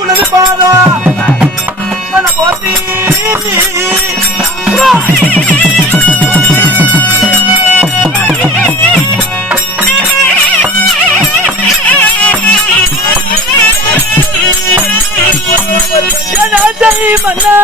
உனது பாதா போட்டி மன்னா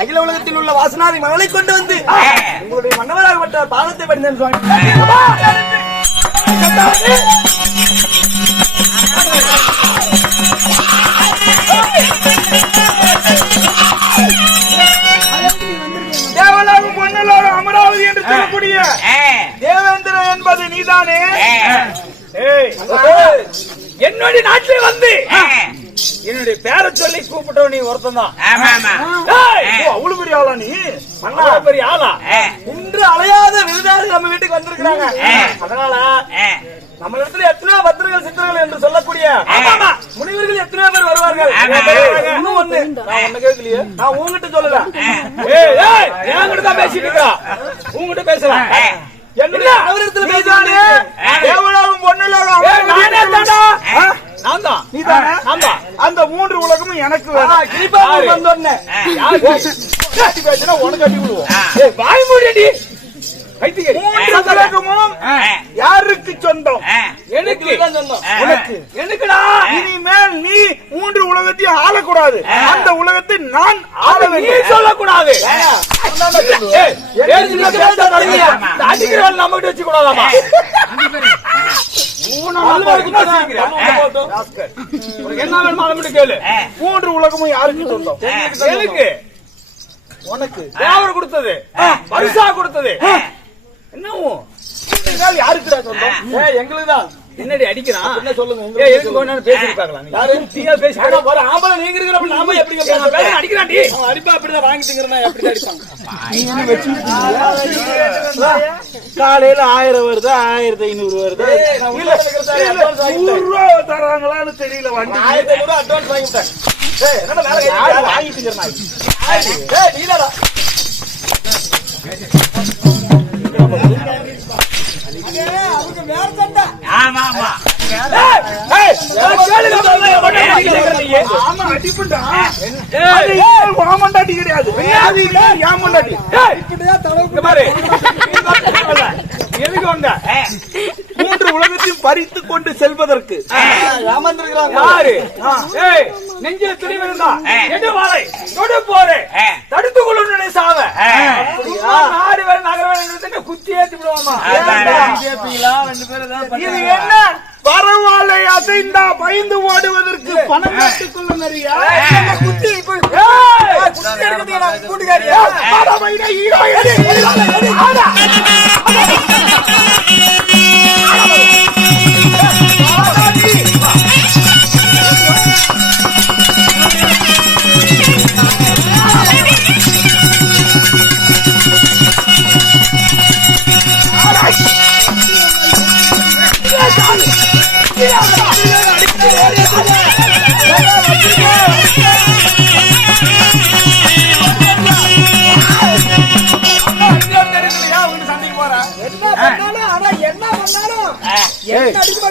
அகில உலகத்தில் உள்ள வாசனாதி மகளை கொண்டு வந்து உங்களுடைய மன்னவராகப்பட்ட பாதத்தை படித்தேன் சுவாமி. தேவலாகும் மன்னலாகும் அமராவதி என்று சொல்லக்கூடிய தேவேந்திரன் என்பது நீதானே? என்னுடைய நாட்டில் வந்து என்னுடைய பேரை சொல்லி கூப்பிட்டவன் நீ ஒருத்தன் தான். அவ்வளவு பெரிய ஆளா நீ? அவ்வளவு பெரிய ஆளா? இன்று அலையாத விருதாளி நம்ம வீட்டுக்கு வந்திருக்கிறாங்க. அதனால நம்ம இடத்துல எத்தனையோ பத்திரங்கள் சித்திரங்கள் என்று சொல்லக்கூடிய முனிவர்கள் எத்தனையோ பேர் வருவார்கள். இன்னும் ஒண்ணு நான் ஒண்ணு கேட்கலையே, நான் உங்ககிட்ட சொல்லல, என்கிட்ட தான் பேசிட்டு இருக்கா. உங்ககிட்ட பேசலாம். என்னுடைய அவரிடத்துல பேசானே தேவலாகும் பொன்னலாகும் நான் தான், நீ தானே? அந்த மூன்று உலகமும் எனக்கு உனக்கு கட்டி விடுவோம். வாய் மூடி. யாருக்கு சொந்தம்? எனக்கு. எனக்குடா. இனிமேல் நீ மூன்று உலகத்தையும் ஆளக்கூடாது. அந்த உலகத்தை நான் ஆள வேண்டும். சொல்லக்கூடாது. நம்ம கிட்ட வச்சு கூடாதாமா? என்ன வேணும் கேளு. மூன்று உலகமும் யாருக்கு சொந்தம்? எனக்கு. உனக்கு தேவர் கொடுத்தது, பரிசா கொடுத்தது. என்னவும் யாருக்கு சொந்தம்? எங்களுக்கு தான். என்னடி அடிக்கிறான்? என்ன சொல்லுங்க. பேசிருப்பாங்களா? ஆம்பளை நீங்க இருக்கிற நாம எப்படி அடிக்கிறான்? அடிப்பா அப்படிதான் வாங்கிட்டுங்கிறா எப்படி அடிப்பாங்க? காலையில 1000 வருது, 1500 வருது. 100 ரூபா தராங்களான்னு தெரியல. 1500 அட்வான்ஸ் வாங்கிட்டேன். வாங்கிட்டுங்கிறா கிடையாது. மூன்று உலகத்தையும் பறித்து கொண்டு செல்வதற்கு நெஞ்சில துணிவிருந்தா தடுத்து கொள்ளும் சாவ நாடு வேற நகர குத்தி ஏற்றி விடுவோமா? இது என்ன பரவாயில்லை, அசைந்தா பயந்து ஓடுவதற்கு பணம் கட்டுக் கொள்ளும். குத்தி கூட்டுக்காரியா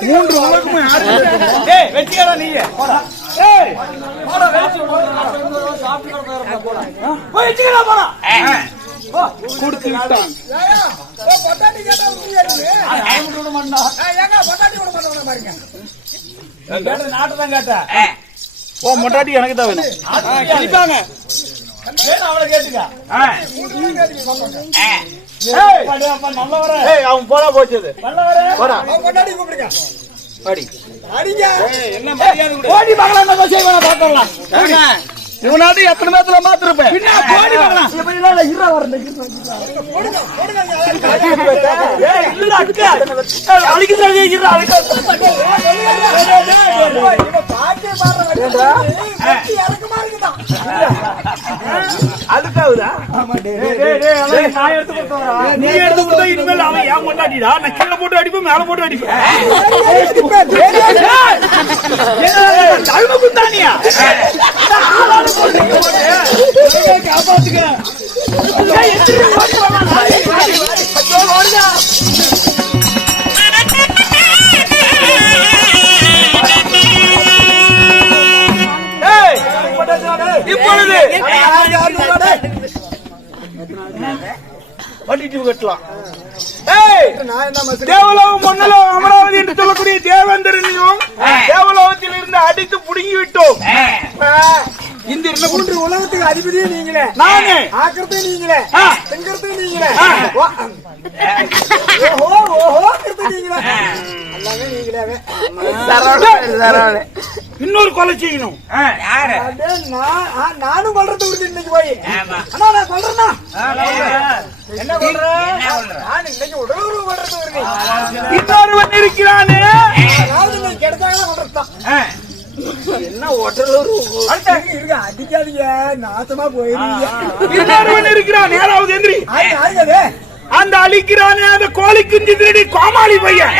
மூன்று உலகமும் யாரு வெச்சிக்கடா நீங்க போடா வெச்சு போய் வெச்சிக்கடா போடா கொடுத்து விட்டான் பொட்டாட்டி கேட்டா விட மாட்டா ஏங்க பொட்டாட்டி விட மாட்டா பாருங்க நாட்டுதான் கேட்டா ஓ மொட்டாட்டி எனக்கு தான் வேணும் அடிப்பாங்க அவளை கேட்டுக்க அவன் போனா போச்சது இவனாட்டு எத்தனை பேத்துல மாத்திருப்பேன் அதுக்காகுதா நீ எடுத்து கொடுத்தா இனிமேல் அவன் ஏன் கொண்டாடிடா நான் கீழே போட்டு அடிப்பேன் மேல போட்டு அடிப்பேன் குந்தானியா காப்பாத்துக்க இப்பொழுது வண்டிட்டு கட்டலாம் தேவலோகம் மன்னலோகம் அமராவதி என்று சொல்லக்கூடிய தேவேந்திரனையும் தேவலோகத்தில் இருந்து அடித்து புடுங்கி விட்டோம். இந்த மூன்று உலகத்துக்கு அதிபதியே நீங்களே, நானே ஆக்கிறதே நீங்களே, செங்கறதே நீங்களே, இன்னொரு கொலை செய்யணும். நானும் கொல்றது இன்னைக்கு போய் அண்ணா நான் கொல்றேன்னா என்ன கொல்றேன் நான் இன்னைக்கு உடலுறவு கொல்றது இன்னொருவன் இருக்கிறானே கிடைச்சாங்க கொல்றதுதான். என்ன உடலுறவு இருக்கு அடிக்காதீங்க நாசமா போயிருக்கீங்க. இன்னொருவன் இருக்கிறான் யாராவது எந்திரி அந்த அழிக்கிறானே அந்த கோழி குஞ்சு திருடி கோமாளி பையன்.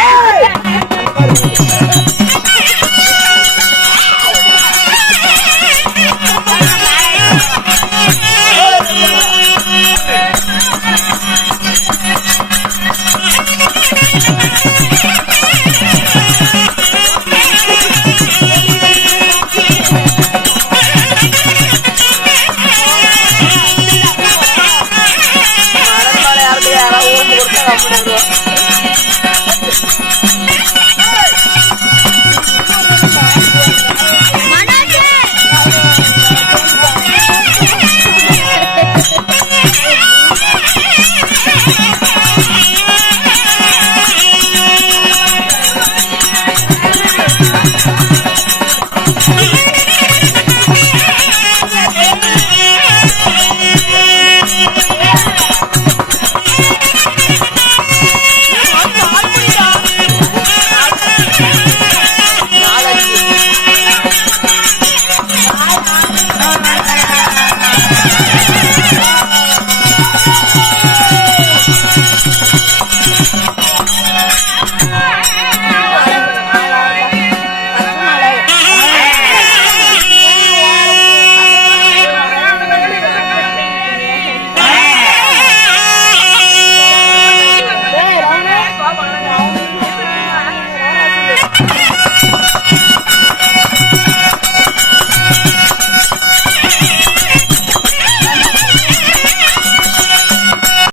யாராவது